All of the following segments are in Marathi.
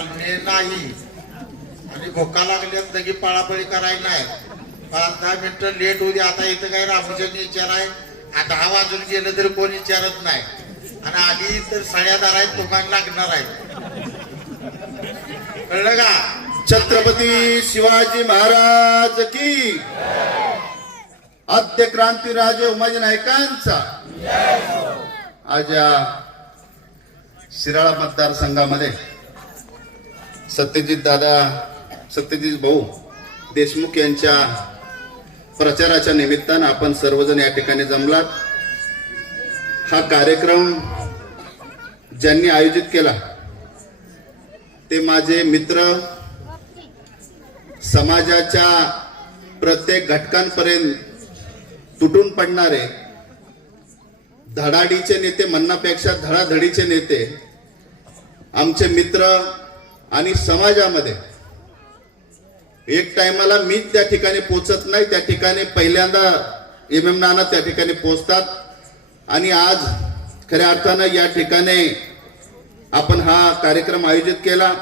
चालणे नाही आणि भुका लागल्यात लगी पळापळी करायला नाही. 5-10 मिनिटं लेट होऊ दे. आता इथं काय रामचंद्र विचार आहे, 10 वाजून गेलं तरी कोण विचारत नाही आणि आली तर साड्यादार आहेत, दुकान लागणार आहे. कळलं का? छत्रपती शिवाजी महाराज की, आद्य क्रांतीराजे उमाजी नायकांचा. आज या शिराळा मतदारसंघामध्ये सत्यजित भाऊ देशमुख यांच्या प्रचाराच्या निमित्तानं आपण सर्वजण या ठिकाणी जमलात. हा कार्यक्रम ज्यांनी आयोजित केला ते माझे मित्र, समाजाच्या प्रत्येक घटकांपर्यंत तुटून पडणारे धडाडीचे नेते म्हणण्यापेक्षा धडाधडीचे नेते, आमचे मित्र. आणि समाजामध्ये एक टायमाला मीच त्या ठिकाणी पोचत नाही, त्या ठिकाणी पहिल्यांदा MM नाना त्या ठिकाणी पोचतात. आणि आज खऱ्या अर्थानं या ठिकाणी आपण हा कार्यक्रम आयोजित केला.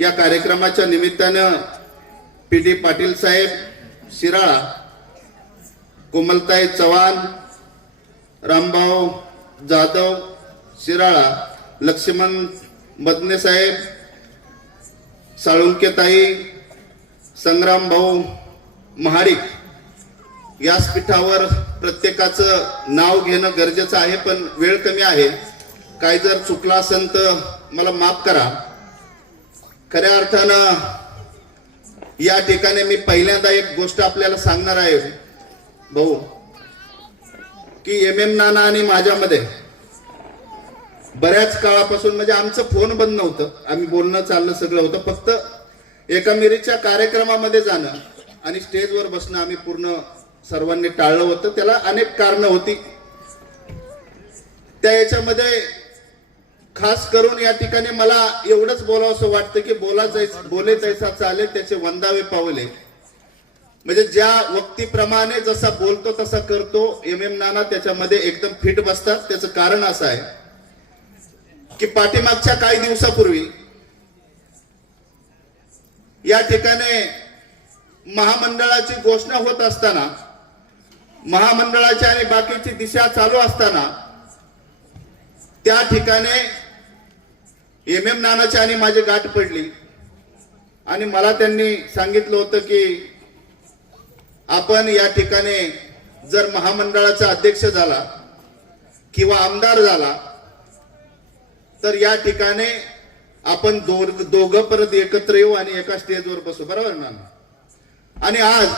या कार्यक्रमाच्या निमित्तानं PD पाटील साहेब शिराळा, कोमलताई चव्हाण, रामभाऊ जाधव शिराळा, लक्ष्मण मदने साहेब, साळुंकेताई, संग्राम भाऊ महाडिक, यासपीठावर प्रत्येकाचं नाव घेणं गरजेचं आहे, पण वेळ कमी आहे. काही जर चुकला असेल तर मला माफ करा. खऱ्या अर्थानं या ठिकाणी मी पहिल्यांदा एक गोष्ट आपल्याला सांगणार आहे भाऊ, की MM नाना आणि माझ्यामध्ये बऱ्याच काळापासून, म्हणजे आमचं फोन बंद नव्हतं, आम्ही बोलणं चालणं सगळं होतं. फक्त एका मिरीच्या कार्यक्रमामध्ये जाणं आणि स्टेजवर बसणं आम्ही पूर्ण सर्वांनी टाळलं होतं. त्याला अनेक कारणं होती. त्या याच्यामध्ये खास करून या ठिकाणी मला एवढंच बोलावंसं वाटतं की बोले तैसा चाले त्याचे वंदावे पावले. म्हणजे ज्या व्यक्तीप्रमाणे जसा बोलतो तसा करतो MM नाना त्याच्यामध्ये एकदम फिट बसतात. त्याचं कारण असं आहे की पाठीमागच्या काही दिवसापूर्वी या ठिकाणी महामंडळाची घोषणा होत असताना, महामंडळाची आणि बाकीची दिशा चालू असताना त्या ठिकाणी MM नानाची आणि माझी गाठ पडली आणि मला त्यांनी सांगितलं होतं की आपण या ठिकाणी जर महामंडळाचा अध्यक्ष झाला किंवा आमदार झाला तर या ठिकाणी आपण दोघं परत एकत्र येऊ आणि एका स्टेजवर बसू. बरोबर ना? आणि आज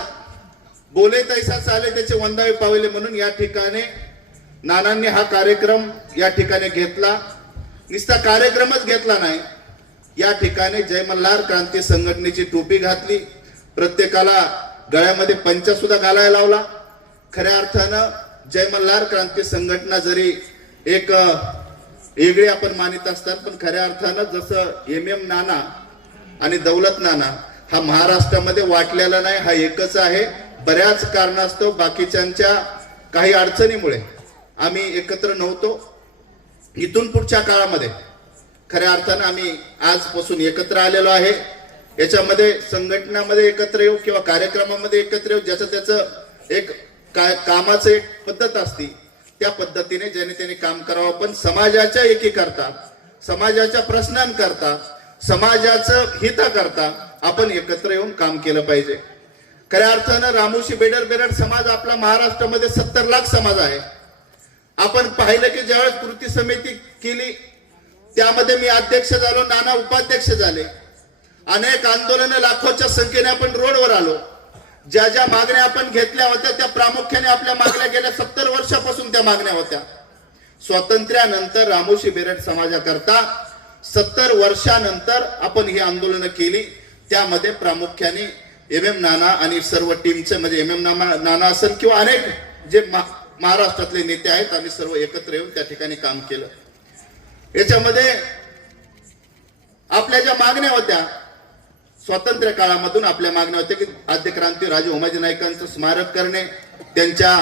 बोले तैसा चाले त्याचे वंदावे पावले म्हणून या ठिकाणी नानांनी हा कार्यक्रम या ठिकाणी घेतला. नुसता कार्यक्रमच घेतला नाही, या ठिकाणी जय मल्हार क्रांती संघटनेची टोपी घातली, प्रत्येकाला गळ्यामध्ये पंचा सुद्धा घालायला लावला. खऱ्या अर्थानं जय मल्हार क्रांती संघटना जरी एक वेगळी आपण मानित असतात, पण खऱ्या अर्थानं जसं MM नाना आणि दौलत नाना हा महाराष्ट्रामध्ये वाटलेला नाही, हा एकच आहे. बऱ्याच कारणास्तव बाकीच्यांच्या काही अडचणीमुळे आम्ही एकत्र नव्हतो. इथून पुढच्या काळामध्ये खऱ्या अर्थानं आम्ही आजपासून एकत्र आलेलो आहे. याच्यामध्ये संघटनामध्ये एकत्र येऊ किंवा कार्यक्रमामध्ये एकत्र येऊ, ज्याचं त्याचं एक कामाचं एक पद्धत असते, त्या पद्धतीने ज्याने त्याने काम करावं. पण समाजाच्या एकीकरता, समाजाच्या प्रश्नांकरता, समाजाचं हिताकरता आपण एकत्र येऊन काम केलं पाहिजे. खऱ्या अर्थानं रामोशी बेडर समाज आपला महाराष्ट्रामध्ये 70 लाख समाज आहे. आपण पाहिलं की ज्यावेळेस कृती समिती केली त्यामध्ये मी अध्यक्ष झालो, नाना उपाध्यक्ष झाले. अनेक आंदोलनं लाखोच्या संख्येने आपण रोडवर आलो. ज्या ज्या मागण्या आपण घेतल्या होत्या त्या प्रामुख्याने आपल्या मागण्या गेल्या 70 वर्षापासून त्या मागण्या होत्या. स्वातंत्र्यानंतर रामोशी बेरड समाजाकरता 70 वर्षानंतर आपण ही आंदोलनं केली. त्यामध्ये प्रामुख्याने MM नाना आणि सर्व टीमचे, म्हणजे MM नाना असेल किंवा अनेक जे महाराष्ट्रातले नेते आहेत, आम्ही सर्व एकत्र येऊन त्या ठिकाणी काम केलं. याच्यामध्ये आपल्या ज्या मागण्या होत्या स्वातंत्र्य काळामधून, आपल्या मागण्या होत्या की आद्य क्रांती राजे उमाजी नायकांचं स्मारक करणे, त्यांच्या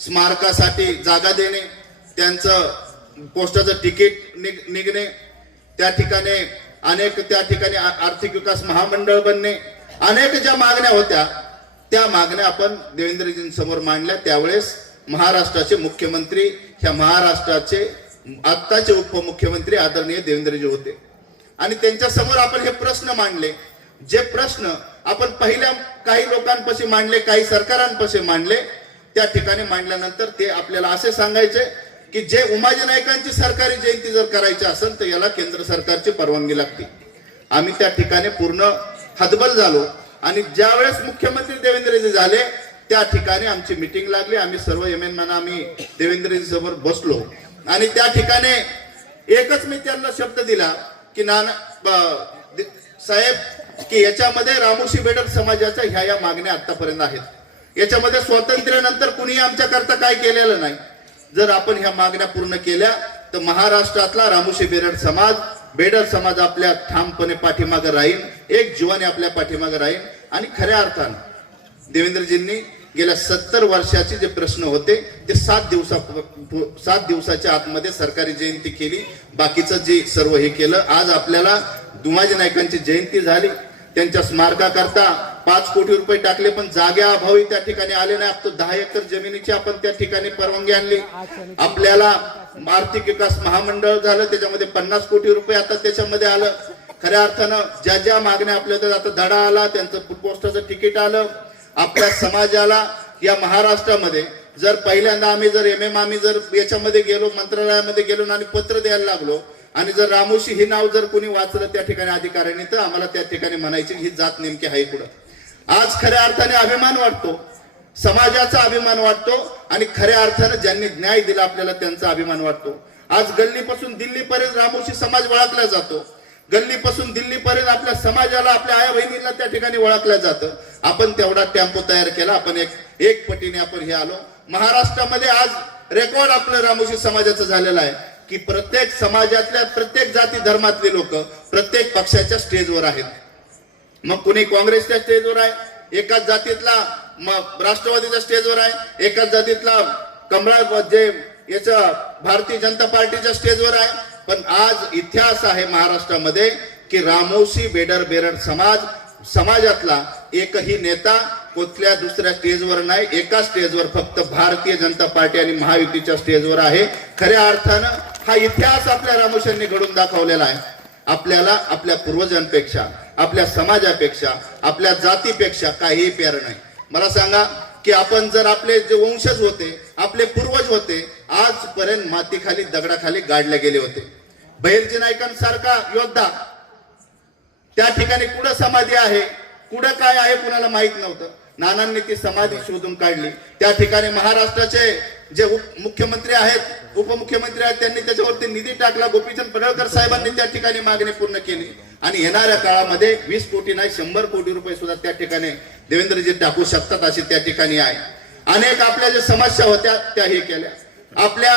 स्मारकासाठी जागा देणे, त्यांचं पोस्टाचं तिकीट निघणे, त्या ठिकाणी अनेक त्या ठिकाणी आर्थिक विकास महामंडळ बनणे, अनेक ज्या मागण्या होत्या त्या मागण्या आपण देवेंद्रजींसमोर मांडल्या. त्यावेळेस महाराष्ट्राचे मुख्यमंत्री, ह्या महाराष्ट्राचे आत्ताचे उपमुख्यमंत्री आदरणीय देवेंद्रजी होते आणि त्यांच्या समोर आपण हे प्रश्न मांडले. जे प्रश्न आपण पहिल्या काही लोकांपाशी मांडले, काही सरकारांपाशी मांडले, त्या ठिकाणी मांडल्यानंतर ते आपल्याला असे सांगायचे की जे उमाजी नाईकांची सरकारी जयंती जर करायची असेल तर याला केंद्र सरकारची परवानगी लागते. आम्ही त्या ठिकाणी पूर्ण हतबल झालो आणि ज्यावेळेस मुख्यमंत्री देवेंद्रजी झाले त्या ठिकाणी आमची मिटिंग लागली. आम्ही सर्व एमएन आम्ही देवेंद्रजी समोर बसलो आणि त्या ठिकाणी एकच मी त्यांना शब्द दिला की साहेब की याच्यामध्ये रामोशी बेडर समाजाच्या ह्या मागण्या आतापर्यंत आहेत. याच्यामध्ये स्वातंत्र्यानंतर कुणी आमच्याकरता काय केलेलं नाही. जर आपण ह्या मागण्या पूर्ण केल्या तर महाराष्ट्रातला रामोशी बेडर समाज आपल्या ठामपणे पाठीमागे राहील, एक जीवाने आपल्या पाठीमागे राहील. आणि खऱ्या अर्थानं देवेंद्रजींनी गेल्या 70 वर्षाचे जे प्रश्न होते ते 7 दिवसाच्या आतमध्ये सरकारी जयंती केली. बाकीचं जे सर्व हे केलं. आज आपल्याला उमाजी नाईकांची जयंती झाली, त्यांच्या स्मारकाकरता 5 कोटी रुपये टाकले, पण जाग्या अभावी त्या ठिकाणी आले नाही. आता 10 एकर जमिनीची आपण त्या ठिकाणी परवानगी आणली. आपल्याला आर्थिक विकास महामंडळ झालं, त्याच्यामध्ये 50 कोटी रुपये आता त्याच्यामध्ये आलं. खऱ्या अर्थानं ज्या ज्या मागण्या आपल्या होत्या आता धडा आला, त्यांचं पोस्टाचं तिकीट आलं. आपल्या समाजाला या महाराष्ट्रामध्ये जर पहिल्यांदा आम्ही जर याच्यामध्ये गेलो, मंत्रालयामध्ये गेलो आणि पत्र द्यायला लागलो आणि जर रामोशी ही नाव जर कोणी वाचलं त्या ठिकाणी अधिकाऱ्यांनी तर आम्हाला त्या ठिकाणी म्हणायची ही जात नेमकी आहे कुठं. आज खऱ्या अर्थाने अभिमान वाटतो, समाजाचा अभिमान वाटतो आणि खऱ्या अर्थानं ज्यांनी न्याय दिला आपल्याला त्यांचा अभिमान वाटतो. आज गल्लीपासून दिल्लीपर्यंत रामोशी समाज ओळखला जातो. गल्लीपासून दिल्लीपर्यंत आपल्या समाजाला, आपल्या आया बहिणीला त्या ठिकाणी ओळखलं जातं. आपण तेवढा टेम्पो तयार केला. आपण एक पटीने आपण हे आलो. महाराष्ट्रामध्ये आज रेकॉर्ड आपलं रामोशी समाजाचं झालेलं आहे की प्रत्येक समाजातल्या, प्रत्येक जाती धर्मातले लोक प्रत्येक पक्षाच्या स्टेजवर आहेत. मग कुणी काँग्रेसच्या स्टेजवर आहे, एकाच जातीतला राष्ट्रवादीच्या स्टेजवर आहे, एकाच जातीतला कमळा जे याच्या भारतीय जनता पार्टीच्या स्टेजवर आहे. पण आज इतिहास आहे महाराष्ट्रामध्ये की रामोशी बेडर समाजातला एकही नेता कुठल्या दुसऱ्या स्टेजवर नाही, एका स्टेजवर फक्त भारतीय जनता पार्टी आणि महायुतीच्या स्टेजवर आहे. खऱ्या अर्थानं हा इतिहास आपल्या रामोशांनी घडून दाखवलेला आहे. आपल्याला आपल्या पूर्वजांपेक्षा, आपल्या समाजापेक्षा, आपल्या जातीपेक्षा काहीही प्यार नाही. मला सांगा की आपण जर आपले जे वंशज होते, आपले पूर्वज होते, आजपर्यंत मातीखाली दगडाखाली गाडले गेले होते. बहिर्जी नाईकांसारखा योद्धा त्या ठिकाणी कुठं समाधी आहे, कुठं काय आहे कुणाला माहित नव्हतं. नानांनी ती समाधी शोधून काढली. त्या ठिकाणी महाराष्ट्राचे जे मुख्यमंत्री आहेत, उपमुख्यमंत्री आहेत, त्यांनी त्याच्यावरती निधी टाकला. गोपीचंद पडळकर साहेबांनी त्या ठिकाणी मागणी पूर्ण केली आणि येणाऱ्या काळामध्ये 20 कोटी नाही 100 कोटी रुपये सुद्धा त्या ठिकाणी देवेंद्रजी टाकू शकतात अशी त्या ठिकाणी आहे. अनेक आपल्या ज्या समस्या होत्या त्या हे केल्या. आपल्या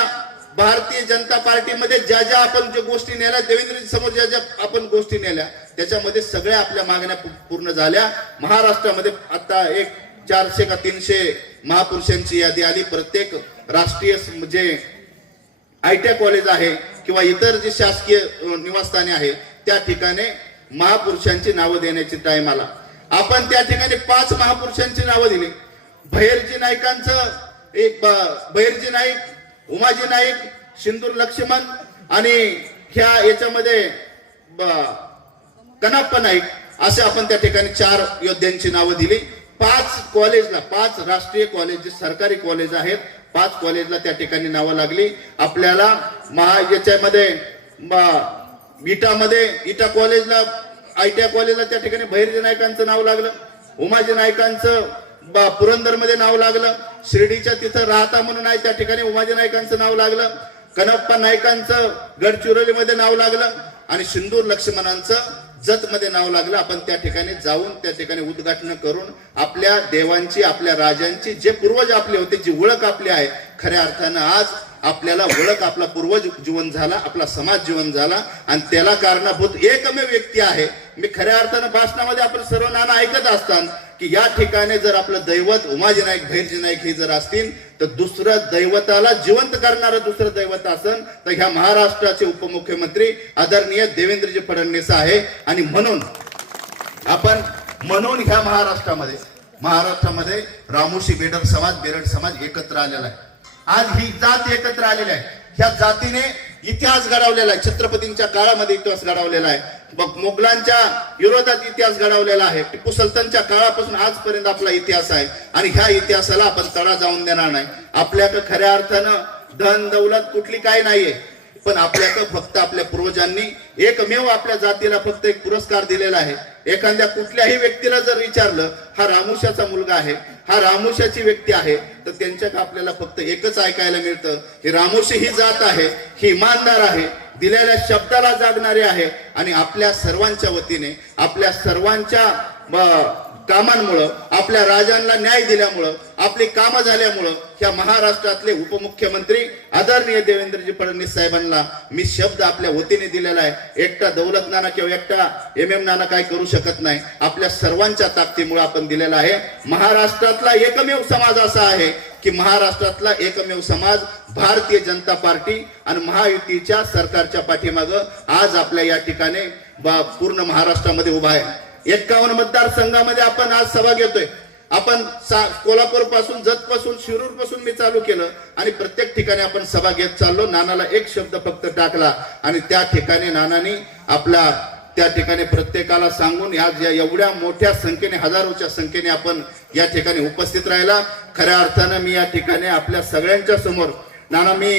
भारतीय जनता पार्टीमध्ये ज्या ज्या आपण ज्या गोष्टी नेल्या, देवेंद्रजी समोर ज्या ज्या आपण गोष्टी नेल्या, त्याच्यामध्ये सगळ्या आपल्या मागण्या पूर्ण झाल्या. महाराष्ट्रामध्ये आता 400 का 300 महापुरुषांची यादी आली. प्रत्येक राष्ट्रीय जे ITI कॉलेज आहे किंवा इतर जे शासकीय निवासस्थाने आहे त्या ठिकाणी महापुरुषांची नावं देण्याची टाइम आला. आपण त्या ठिकाणी 5 महापुरुषांची नावं दिली. बहिर्जी नाईक, उमाजी नाईक, सिंदूर लक्ष्मण आणि ह्या याच्यामध्ये कनाप्पा नाईक असे आपण त्या ठिकाणी 4 योद्ध्यांची नावं दिली. 5 कॉलेजला, 5 राष्ट्रीय कॉलेज जे सरकारी कॉलेज आहेत, 5 कॉलेजला त्या ठिकाणी नावं लागली. आपल्याला याच्यामध्ये इटा कॉलेजला, ITI कॉलेजला त्या ठिकाणी बहिर्जी नाईकांचं नाव लागलं. उमाजी नाईकांचं पुरंदरमध्ये नाव लागलं. शिर्डीच्या तिथं राहता म्हणून आहे त्या ठिकाणी उमाजी नाईकांचं नाव लागलं. कनप्पा नाईकांचं गडचिरोलीमध्ये नाव लागलं आणि सिंदूर लक्ष्मणांचं जतमध्ये नाव लागलं. आपण त्या ठिकाणी जाऊन त्या ठिकाणी उद्घाटन करून आपल्या देवांची, आपल्या राजांची, जे पूर्वज आपले होते, जी ओळख आपली आहे, खऱ्या अर्थानं आज आपल्याला ओळख आपला पूर्वज जीवन झाला, आपला समाज जीवन झाला आणि त्याला कारणीभूत एकमेव व्यक्ती आहे. मी खऱ्या अर्थानं भाषणामध्ये आपण सर्व नाना ऐकत असताना की या ठिकाणी जर आपलं दैवत उमाजी नाईक भैरजी नाईक हे जर असतील तर दुसरं दैवताला जिवंत करणारं दुसरं दैवत असेल तर ह्या महाराष्ट्राचे उपमुख्यमंत्री आदरणीय देवेंद्रजी फडणवीस आहे. आणि म्हणून ह्या महाराष्ट्रामध्ये रामोशी बेडर समाज बेरड समाज एकत्र आलेला आहे. आज ही जात एकत्र आलेली आहे. ह्या जातीने इतिहास घडवलेला आहे. छत्रपतींच्या काळामध्ये इतिहास घडवलेला आहे. मोगलांच्या विरोधात इतिहास घडवलेला आहे. टिपू सुलतानच्या काळापासून आजपर्यंत आपला इतिहास आहे. आणि ह्या इतिहासाला आपण तडा जाऊन देणार नाही. आपल्याकडे खऱ्या अर्थानं धन दौलत कुठली काय नाहीये, पण आपल्याकडे फक्त आपल्या पूर्वजांनी एकमेव आपल्या जातीला फक्त एक पुरस्कार दिलेला आहे. एखाद्या कुठल्याही व्यक्तीला जर विचारलं हा रामोशाचा मुलगा आहे, हा रामोशाची व्यक्ती आहे, तर त्यांच्याकडे आपल्याला फक्त एकच ऐकायला मिळतं की रामोशी ही जात आहे, ही इमानदार आहे, दिलेल्या शब्दाला जागणारे आहे. आणि आपल्या सर्वांच्या वतीने आपल्या सर्वांच्या कामांमुळं आपल्या राजांना न्याय दिल्यामुळं आपली कामं झाल्यामुळं ह्या महाराष्ट्रातले उपमुख्यमंत्री आदरणीय देवेंद्रजी फडणवीस साहेबांना मी शब्द आपल्या वतीने दिलेला आहे. एकटा दौलत नाना किंवा एकटा MM नाना काय करू शकत नाही. आपल्या सर्वांच्या ताकदीमुळे आपण दिलेला आहे. महाराष्ट्रातला एकमेव समाज असा आहे की महाराष्ट्रातला एकमेव समाज भारतीय जनता पार्टी आणि महायुतीच्या सरकारच्या पाठीमागं आज आपल्या या ठिकाणी पूर्ण महाराष्ट्रामध्ये उभा आहे. 51 मतदारसंघामध्ये आपण आज सभा घेतोय. आपण कोल्हापूर पासून जत पासून शिरूर पासून मी चालू केलं आणि प्रत्येक ठिकाणी आपण सभा घेत चाललो. नानाला एक शब्द फक्त टाकला आणि त्या ठिकाणी नानांनी आपला त्या ठिकाणी प्रत्येकाला सांगून आज या एवढ्या मोठ्या संख्येने हजारोच्या संख्येने आपण या ठिकाणी उपस्थित राहिला. खऱ्या अर्थानं मी या ठिकाणी आपल्या सगळ्यांच्या समोर नाना मी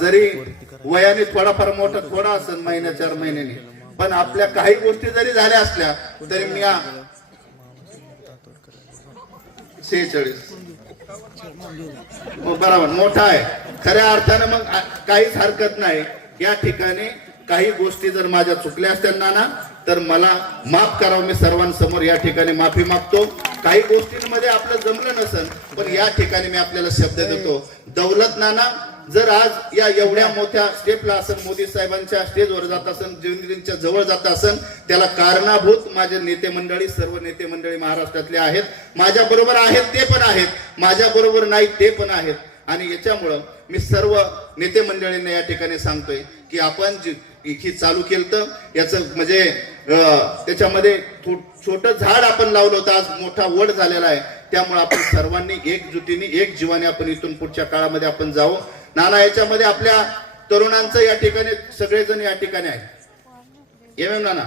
जरी वयाने थोडाफार मोठा थोडा असेल महिन्या 4 महिन्याने, पण आपल्या काही गोष्टी जरी झाल्या असल्या तरी मी 46 बरोबर मोठा आहे. खऱ्या अर्थानं मग काहीच हरकत नाही. या ठिकाणी काही गोष्टी जर माझ्या चुकल्या असत्या नाना तर मला माफ करावं. मी सर्वांसमोर या ठिकाणी माफी मागतो. काही गोष्टींमध्ये आपलं जमलं नसेल, पण या ठिकाणी मी आपल्याला शब्द देतो. दौलत नाना जर आज या एवढ्या मोठ्या स्टेपला असेल, मोदी साहेबांच्या स्टेजवर जात असेल, देवेंद्रजींच्या जवळ जात असेल, त्याला कारणीभूत माझे नेते मंडळी, सर्व नेते मंडळी महाराष्ट्रातले आहेत. माझ्या बरोबर आहेत ते पण आहेत, माझ्या बरोबर नाही ते पण आहेत. आणि याच्यामुळं मी सर्व नेते मंडळींना या ठिकाणी सांगतोय की आपण ही चालू केलं याचं म्हणजे त्याच्यामध्ये छोटं झाड आपण लावलं होतं, आज मोठा वड झालेला आहे. त्यामुळे आपण सर्वांनी एकजुटीने एक जीवाने आपण इथून पुढच्या काळामध्ये आपण जाऊ. नाना याच्यामध्ये आपल्या तरुणांचं या ठिकाणी सगळेजण या ठिकाणी आहेत. MM नाना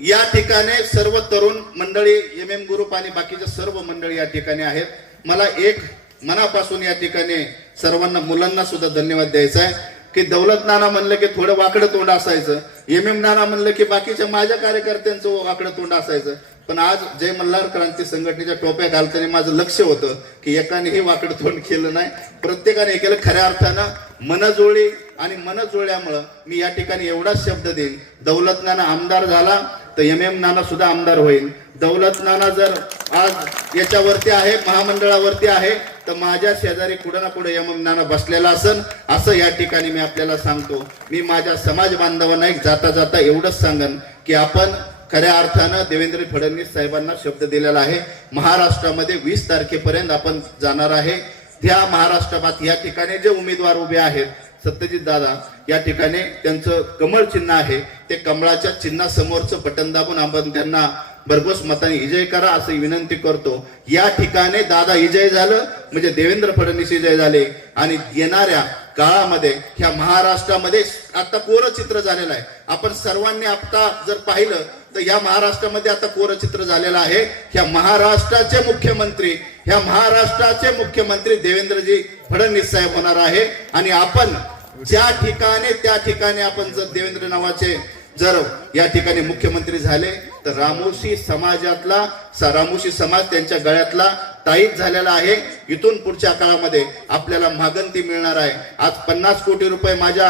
या ठिकाणी सर्व तरुण मंडळी, MM ग्रुप आणि बाकीच्या सर्व मंडळी या ठिकाणी आहेत. मला एक मनापासून या ठिकाणी सर्वांना मुलांना सुद्धा धन्यवाद द्यायचा आहे की दौलत नाना म्हणलं की थोडं वाकडं तोंड असायचं, MM नाना म्हणलं की बाकीच्या माझ्या कार्यकर्त्यांचं वाकडं तोंड असायचं. पण आज जय मल्हार क्रांती संघटनेच्या टोप्या घालताना माझं लक्ष होतं की एकानेही वाकडं तोंड केलं नाही, प्रत्येकाने हे केलं. खऱ्या अर्थानं मनजोळी आणि मनजोळ्यामुळं मी या ठिकाणी एवढाच शब्द देईन, दौलत नाना आमदार झाला तर MM नाना सुद्धा आमदार होईल. दौलत नाना जर आज याच्यावरती आहे, महामंडळावरती आहे, तर माझ्या शेजारी कुठं ना कुठं MM नाना बसलेला असन असं या ठिकाणी मी आपल्याला सांगतो. मी माझ्या समाज बांधवांना एक जाता जाता एवढंच सांगन की आपण खऱ्या अर्थानं देवेंद्र फडणवीस साहेबांना शब्द दिलेला आहे. महाराष्ट्रामध्ये 20 तारखेपर्यंत आपण जाणार आहे. त्या महाराष्ट्रात या ठिकाणी जे उमेदवार उभे आहेत, सत्यजित दादा या ठिकाणी त्यांचं कमळ चिन्ह आहे, ते कमळाच्या चिन्हासमोरचं बटन दाबून आपण त्यांना भरघोस मताने विजय करा अशी विनंती करतो. या ठिकाणी दादा विजय झालं म्हणजे देवेंद्र फडणवीस विजय झाले. आणि येणाऱ्या काळामध्ये ह्या महाराष्ट्रामध्ये आता कोरचित्र झालेलं आहे. आपण सर्वांनी आता जर पाहिलं तर या महाराष्ट्रामध्ये आता कोरचित्र झालेलं आहे. ह्या महाराष्ट्राचे मुख्यमंत्री देवेंद्रजी फडणवीस साहेब होणार आहे. आणि आपण ज्या ठिकाणी त्या ठिकाणी आपण जर देवेंद्र नावाचे जर या ठिकाणी मुख्यमंत्री झाले तर रामोशी समाज त्यांच्या गळ्यातला ताईत झालेला आहे. इथून पुढच्या काळामध्ये आपल्याला मागणती मिळणार आहे. आज 50 कोटी रुपये माझ्या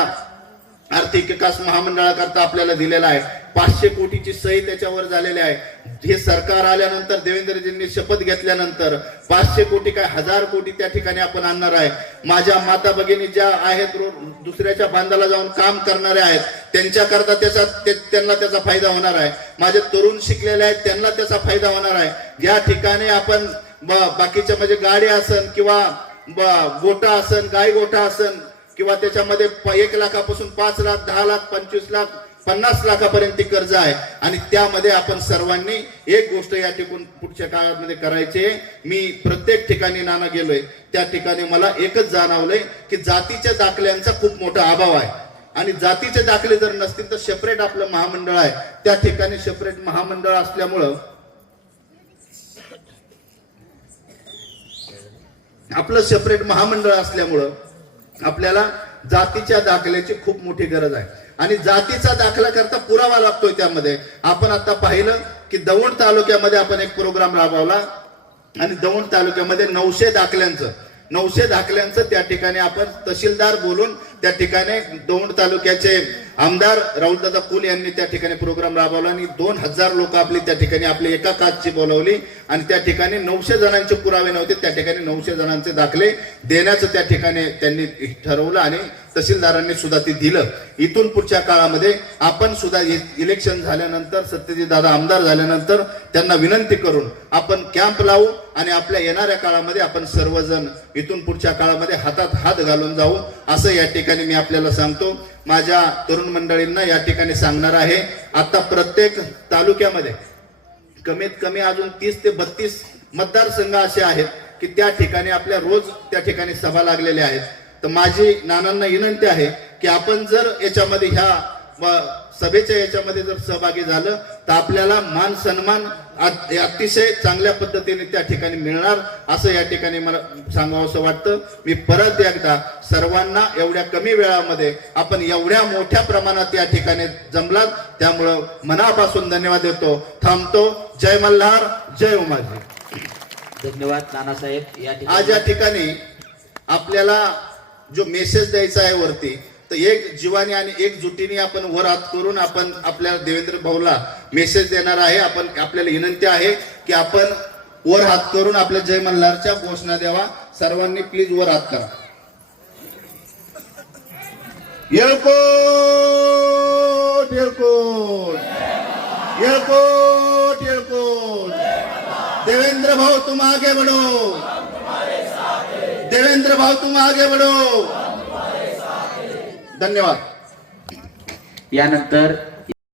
आर्थिक विकास महामंडळाकरता आपल्याला दिलेला आहे. 500 कोटीची सही त्याच्यावर झालेली आहे. हे सरकार आल्यानंतर देवेंद्रजींनी शपथ घेतल्यानंतर 500 कोटी काय 1000 कोटी त्या ठिकाणी आपण आणणार आहे. माझ्या माता भगिनी ज्या आहेत दुसऱ्याच्या बांधाला जाऊन काम करणाऱ्या आहेत त्यांच्याकरता त्यांना त्याचा फायदा होणार आहे. माझे तरुण शिकलेले आहेत त्यांना त्याचा फायदा होणार आहे. या ठिकाणी आपण बाकीच्या म्हणजे गाडी असन किंवा गोटा असन, गाय गोठा असन किंवा त्याच्यामध्ये 1 लाखापासून 5 लाख, 10 लाख, 25 लाख, 50 लाखापर्यंत कर्ज आहे. आणि त्यामध्ये आपण सर्वांनी एक गोष्ट या ठिकाणी पुढच्या काळामध्ये करायची. मी प्रत्येक ठिकाणी नाना गेलोय त्या ठिकाणी मला एकच जाणवलंय की जातीच्या दाखल्यांचा खूप मोठा अभाव आहे. आणि जातीचे दाखले जर नसतील तर सेपरेट आपलं महामंडळ आहे. त्या ठिकाणी सेपरेट महामंडळ असल्यामुळं आपलं सेपरेट महामंडळ असल्यामुळं आपल्याला जातीच्या दाखल्याची खूप मोठी गरज आहे. आणि जातीचा दाखला करता पुरावा लागतोय. त्यामध्ये आपण आता पाहिलं की दौंड तालुक्यामध्ये आपण एक प्रोग्राम राबवला आणि दौंड तालुक्यामध्ये 900 दाखल्यांचं त्या ठिकाणी आपण तहसीलदार बोलून त्या ठिकाणी दौंड तालुक्याचे आमदार राहुलदादा कुल यांनी त्या ठिकाणी प्रोग्राम राबवला आणि 2000 लोक आपली त्या ठिकाणी आपली एका काचची बोलवली आणि त्या ठिकाणी 900 जणांचे पुरावे नव्हते. त्या ठिकाणी 900 जणांचे दाखले देण्याचं त्या ठिकाणी त्यांनी ठरवलं आणि तहसीलदारांनी सुद्धा ते दिलं. इथून पुढच्या काळामध्ये आपण सुद्धा इलेक्शन झाल्यानंतर सत्यजित दादा आमदार झाल्यानंतर त्यांना विनंती करून आपण कॅम्प लावू आणि आपल्या येणाऱ्या काळामध्ये आपण सर्वजण इथून पुढच्या काळामध्ये हातात हात घालून जाऊ असं या ठिकाणी मी आपल्याला सांगतो. माझ्या तरुण मंडळींना या ठिकाणी सांगणार आहे, आता प्रत्येक तालुक्यामध्ये कमीत कमी अजून 30 ते 32 मतदारसंघ असे आहेत की त्या ठिकाणी आपल्या रोज त्या ठिकाणी सभा लागलेल्या आहेत. तर माझी नानांना विनंती आहे की आपण जर याच्यामध्ये ह्या सभेच्या याच्यामध्ये जर सहभागी झालं तर आपल्याला मान सन्मान अतिशय चांगल्या पद्धतीने त्या ठिकाणी मिळणार असं या ठिकाणी मला सांगावंसं वाटतं. मी परत एकदा सर्वांना एवढ्या कमी वेळामध्ये आपण एवढ्या मोठ्या प्रमाणात या ठिकाणी जमलात त्यामुळं मनापासून धन्यवाद देतो. थांबतो. जय मल्हार, जय उमाजी. धन्यवाद नानासाहेब. आज या ठिकाणी आपल्याला जो मेसेज द्यायचा आहे वरती तर एक जीवाने आणि एक जुटीने आपण वर हात करून आपण आपल्या देवेंद्र भाऊला मेसेज देणार आहे. आपल्याला विनंती आहे की आपण वर हात करून आपल्या जय मल्हारच्या घोषणा द्यावा. सर्वांनी प्लीज वर हात करा. येळकोट येळकोट येळकोट येळकोट. देवेंद्र भाऊ तुम आगे बढ़ो. देवेंद्र भाऊ तुम आगे बढ़ो. धन्यवाद. यानंतर